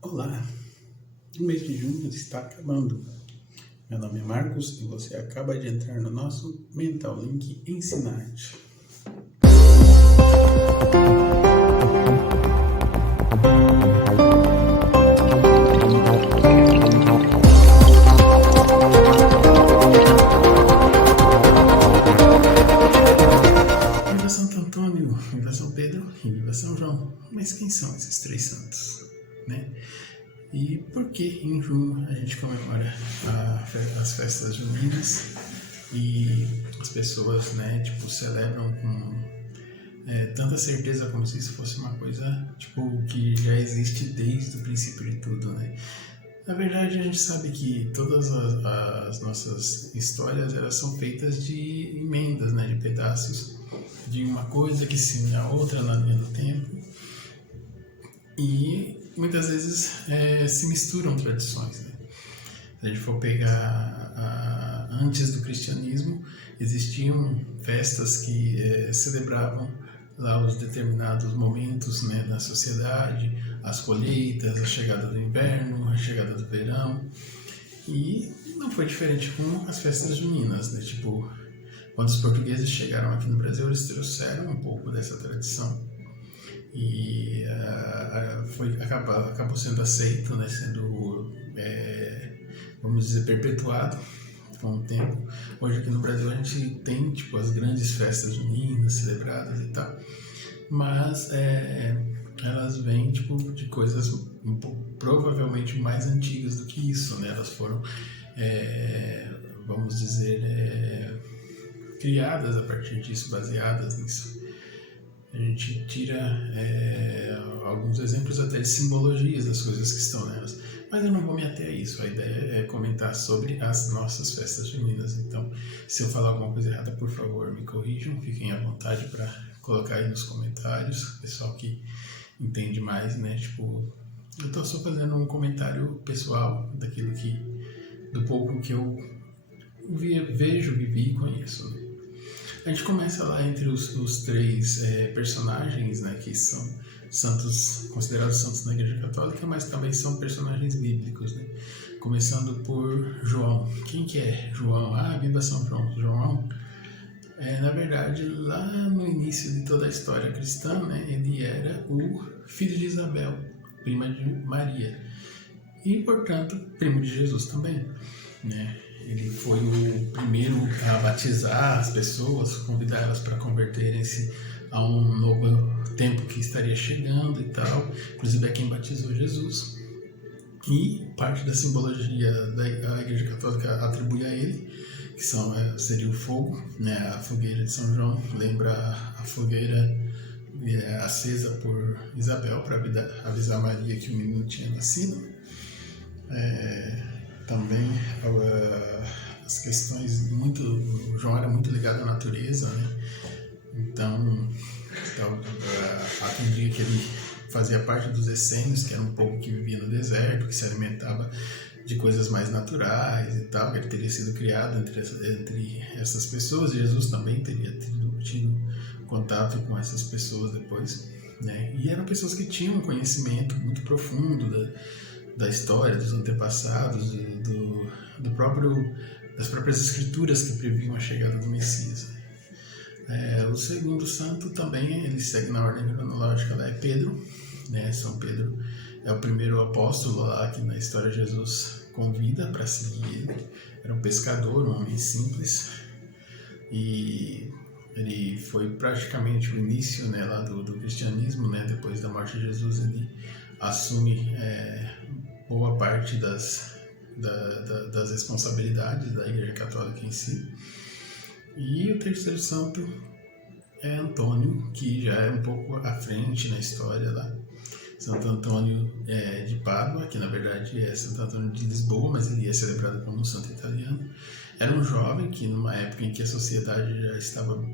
Olá, o mês de junho está acabando. Meu nome é Marcos e você acaba de entrar no nosso Mental Link Ensinarte. Viva Santo Antônio, viva São Pedro e viva São João. Mas quem são esses três santos, né? E por que em junho a gente comemora as festas juninas e as pessoas, né, celebram com tanta certeza como se isso fosse uma coisa, que já existe desde o princípio de tudo, né? Na verdade, a gente sabe que todas as nossas histórias, elas são feitas de emendas, né, de pedaços de uma coisa que se une a outra na linha do tempo. E muitas vezes se misturam tradições, né? Se a gente for pegar antes do cristianismo, existiam festas que celebravam lá os determinados momentos, né, da sociedade, as colheitas, a chegada do inverno, a chegada do verão. E não foi diferente com as festas juninas, né? Quando os portugueses chegaram aqui no Brasil, eles trouxeram um pouco dessa tradição e acabou sendo aceito, né, sendo, vamos dizer, perpetuado com o tempo. Hoje aqui no Brasil a gente tem as grandes festas juninas celebradas e tal, mas elas vêm de coisas provavelmente mais antigas do que isso, né? Elas foram, vamos dizer, criadas a partir disso, baseadas nisso. A gente tira alguns exemplos até de simbologias das coisas que estão nelas, mas eu não vou me ater a isso. A ideia é comentar sobre as nossas festas juninas. Então, se eu falar alguma coisa errada, por favor, me corrijam, fiquem à vontade para colocar aí nos comentários, pessoal que entende mais, né? Eu estou só fazendo um comentário pessoal do pouco que eu vejo, vivi e conheço, né? A gente começa lá entre os três personagens, né, que são santos, considerados santos na Igreja Católica, mas também são personagens bíblicos, né? Começando por João. Quem que é João? Viva São João. João, na verdade, lá no início de toda a história cristã, né, ele era o filho de Isabel, prima de Maria, e, portanto, primo de Jesus também, né? Ele foi o primeiro a batizar as pessoas, convidar elas para converterem-se a um novo tempo que estaria chegando e tal. Inclusive é quem batizou Jesus. E parte da simbologia da Igreja Católica atribui a ele, que seria o fogo, né? A fogueira de São João lembra a fogueira acesa por Isabel para avisar Maria que o menino tinha nascido. Também as questões o João era muito ligado à natureza, né? Então atendia que ele fazia parte dos essênios, que era um povo que vivia no deserto, que se alimentava de coisas mais naturais e tal. Ele teria sido criado entre essas pessoas. Jesus também teria tido contato com essas pessoas depois, né? E eram pessoas que tinham um conhecimento muito profundo da história, dos antepassados, das próprias escrituras que previam a chegada do Messias. O segundo santo também, ele segue na ordem cronológica, lá é Pedro, né? São Pedro é o primeiro apóstolo lá que na história Jesus convida para seguir ele. Era um pescador, um homem simples, e ele foi praticamente o início, né, lá do cristianismo, né? Depois da morte de Jesus, ele assume boa parte das responsabilidades da Igreja Católica em si. E o terceiro santo é Antônio, que já é um pouco à frente na história lá. Santo Antônio de Pádua, que na verdade é Santo Antônio de Lisboa, mas ele é celebrado como um santo italiano. Era um jovem que, numa época em que a sociedade já estava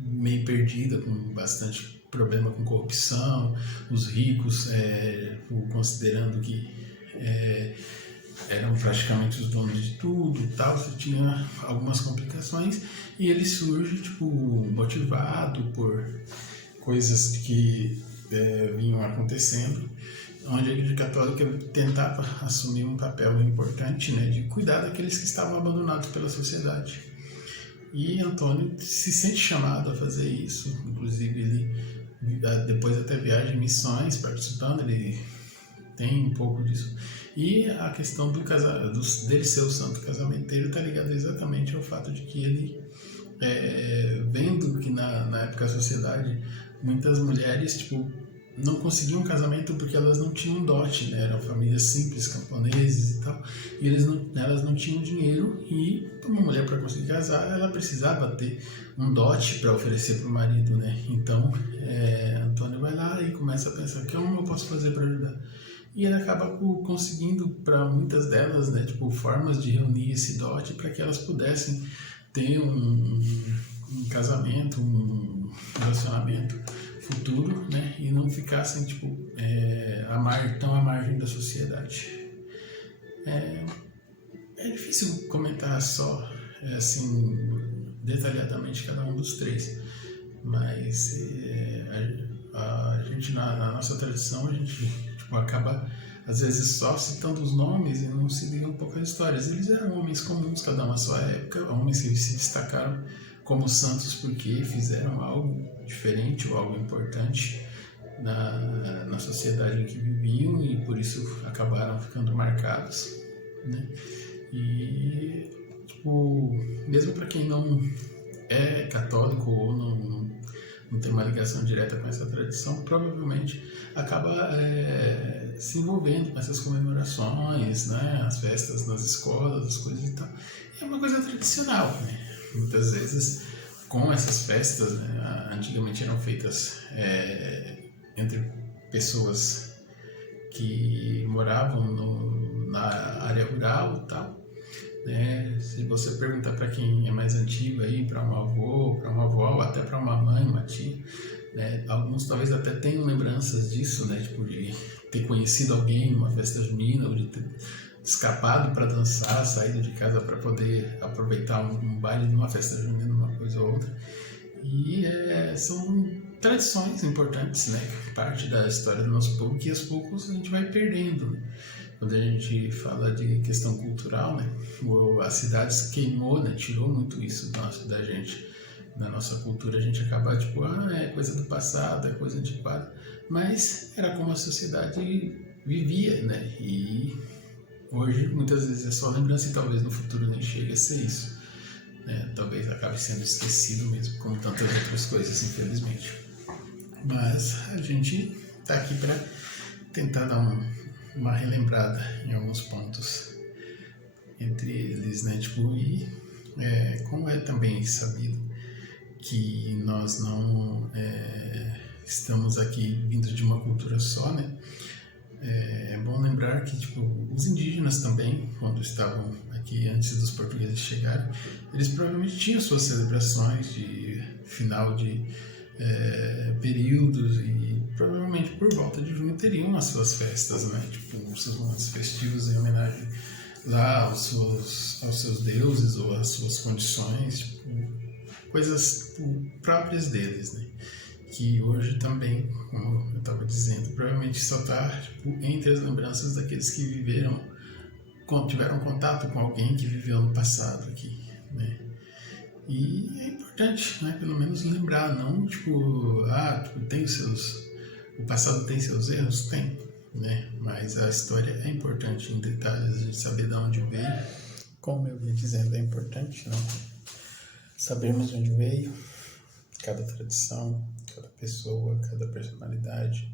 meio perdida, com bastante problema com corrupção, os ricos considerando que eram praticamente os donos de tudo e tal, você tinha algumas complicações, e ele surge motivado por coisas que vinham acontecendo onde a Igreja Católica tentava assumir um papel importante, né, de cuidar daqueles que estavam abandonados pela sociedade. E Antônio se sente chamado a fazer isso, inclusive ele depois até viaja em missões participando, ele tem um pouco disso. E a questão dele ser o santo casamenteiro está ligada exatamente ao fato de que ele, vendo que na época da sociedade muitas mulheres não conseguiam um casamento porque elas não tinham dote, né? Eram famílias simples, camponeses e tal, e elas não tinham dinheiro, e uma mulher, para conseguir casar, ela precisava ter um dote para oferecer para o marido, né? Então Antônio vai lá e começa a pensar: como eu posso fazer para ajudar? E ele acaba conseguindo para muitas delas, né, formas de reunir esse dote para que elas pudessem ter um casamento, um relacionamento futuro, né, e não ficassem tão à margem da sociedade. É difícil comentar só assim detalhadamente cada um dos três, mas a gente na nossa tradição a gente acaba às vezes só citando os nomes e não se liga um pouco às histórias. Eles eram homens comuns, cada um à sua época, homens que se destacaram como santos porque fizeram algo diferente ou algo importante na sociedade em que viviam, e por isso acabaram ficando marcados, né? E mesmo para quem não é católico ou não tem uma ligação direta com essa tradição, provavelmente acaba se envolvendo com essas comemorações, né? As festas nas escolas, as coisas e tal. É uma coisa tradicional, né? Muitas vezes com essas festas, né, antigamente eram feitas entre pessoas que moravam na área rural e tal, né? Se você perguntar para quem é mais antigo aí, para um avô, para uma avó, ou até para uma mãe, uma tia, né, alguns talvez até tenham lembranças disso, né, de ter conhecido alguém numa festa junina, ou de ter escapado para dançar, saído de casa para poder aproveitar um baile numa festa junina, uma coisa ou outra. E são tradições importantes, né, parte da história do nosso povo, que aos poucos a gente vai perdendo, né? Quando a gente fala de questão cultural, né, a cidade se queimou, né, tirou muito isso da gente, na nossa cultura. A gente acaba é coisa do passado, é coisa antiquada, mas era como a sociedade vivia, né, e hoje muitas vezes é só lembrança e talvez no futuro nem chegue a ser isso, né? Talvez acabe sendo esquecido mesmo, como tantas outras coisas, infelizmente. Mas a gente está aqui para tentar dar uma relembrada em alguns pontos entre eles, né? Como é também sabido que nós não estamos aqui vindo de uma cultura só, né? É bom lembrar que os indígenas também, quando estavam aqui antes dos portugueses chegarem, eles provavelmente tinham suas celebrações de final de períodos, e provavelmente por volta de junho teriam as suas festas, né? Os seus momentos festivos em homenagem lá aos seus deuses ou às suas condições, coisas próprias deles, né? Que hoje também, como eu estava dizendo, provavelmente só está entre as lembranças daqueles que tiveram contato com alguém que viveu no passado aqui, né? E é importante, né, pelo menos lembrar, não o passado tem seus erros, tem, né? Mas a história é importante em detalhes, a gente saber de onde veio. Como eu ia dizendo, é importante, né, sabermos de onde veio cada tradição, cada pessoa, cada personalidade.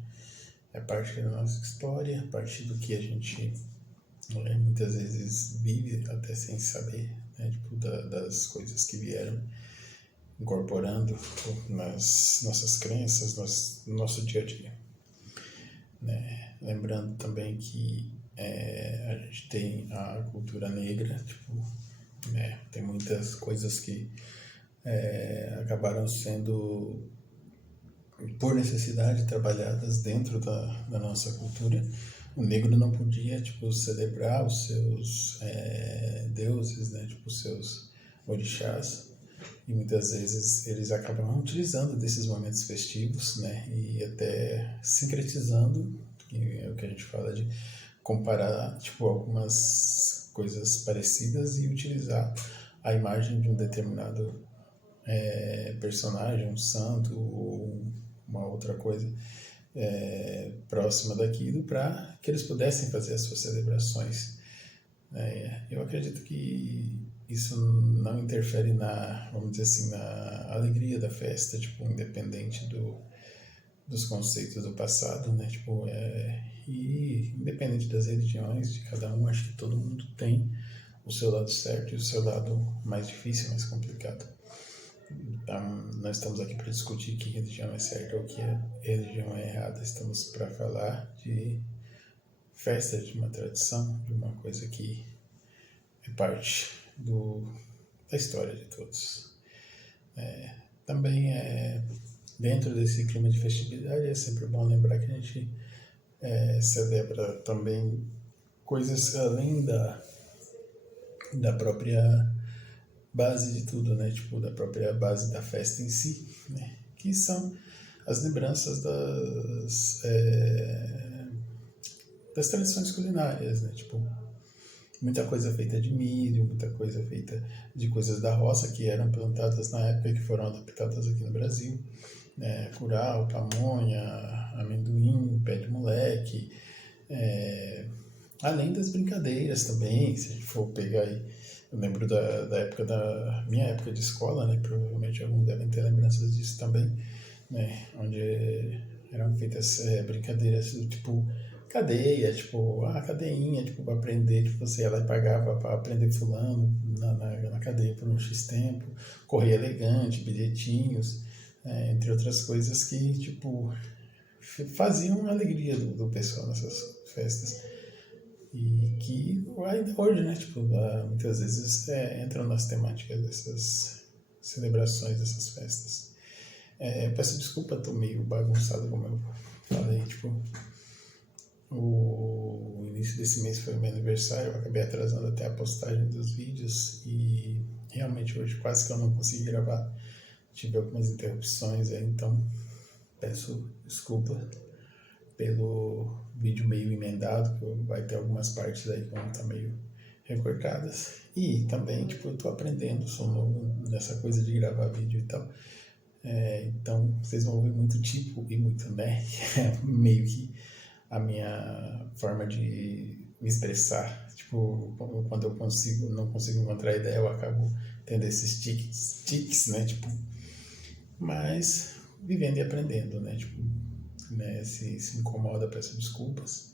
É parte da nossa história, é parte do que a gente muitas vezes vive até sem saber, né? Das coisas que vieram incorporando nas nossas crenças, no nosso dia a dia, né? Lembrando também que a gente tem a cultura negra, né? Tem muitas coisas que acabaram sendo por necessidade trabalhadas dentro da nossa cultura. O negro não podia celebrar os seus deuses, né, os seus orixás, e muitas vezes eles acabavam utilizando desses momentos festivos, né, e até sincretizando que é o que a gente fala de comparar, tipo, algumas coisas parecidas e utilizar a imagem de um determinado personagem, um santo ou uma outra coisa próxima daquilo para que eles pudessem fazer as suas celebrações. Eu acredito que isso não interfere na, vamos dizer assim, na alegria da festa, tipo, independente dos conceitos do passado, né? Tipo, e independente das religiões de cada um, acho que todo mundo tem o seu lado certo e o seu lado mais difícil, mais complicado. Então, nós estamos aqui para discutir que religião é certa ou que religião é errada. Estamos para falar de festa, de uma tradição, de uma coisa que é parte da história de todos. Também dentro desse clima de festividade é sempre bom lembrar que a gente celebra também coisas além da própria base de tudo, né? Tipo, da própria base da festa em si, né? Que são as lembranças das tradições culinárias, né? Tipo, muita coisa feita de milho, muita coisa feita de coisas da roça que eram plantadas na época e que foram adaptadas aqui no Brasil, né? Curau, pamonha, amendoim, pé de moleque, além das brincadeiras também, se a gente for pegar aí. Eu lembro da época da minha época de escola, né? Provavelmente alguns devem ter lembranças disso também, né? Onde eram feitas brincadeiras do tipo cadeia, tipo, cadeinha, tipo, para aprender, tipo, você ia lá e pagava para aprender fulano na cadeia por um X tempo, correio elegante, bilhetinhos, entre outras coisas que, tipo, faziam a alegria do pessoal nessas festas. E que ainda hoje, né, tipo, muitas vezes entram nas temáticas dessas celebrações, dessas festas. Eu peço desculpa, tô meio bagunçado, como eu falei, tipo, o início desse mês foi meu aniversário, eu acabei atrasando até a postagem dos vídeos e realmente hoje quase que eu não consegui gravar, tive algumas interrupções aí, então peço desculpa pelo vídeo meio emendado, que vai ter algumas partes aí que vão estar meio recortadas. E também, tipo, eu tô aprendendo, sou novo nessa coisa de gravar vídeo e tal. Então, vocês vão ouvir muito tipo e muito né, meio que a minha forma de me expressar. Tipo, quando eu não consigo encontrar ideia, eu acabo tendo esses tiques, né, tipo, mas vivendo e aprendendo, né, tipo, né, se incomoda, peço desculpas.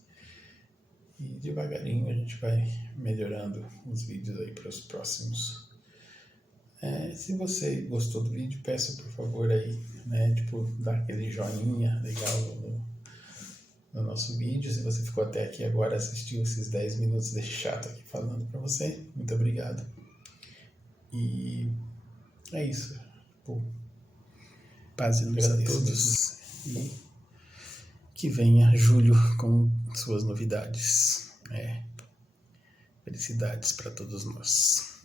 E devagarinho a gente vai melhorando os vídeos aí para os próximos. Se você gostou do vídeo, peço por favor aí, né, tipo, dar aquele joinha legal no nosso vídeo. Se você ficou até aqui agora, assistiu esses 10 minutos desse chato aqui falando para você, muito obrigado. E é isso. Pô, paz e luz a todos. E que venha julho com suas novidades. Felicidades para todos nós.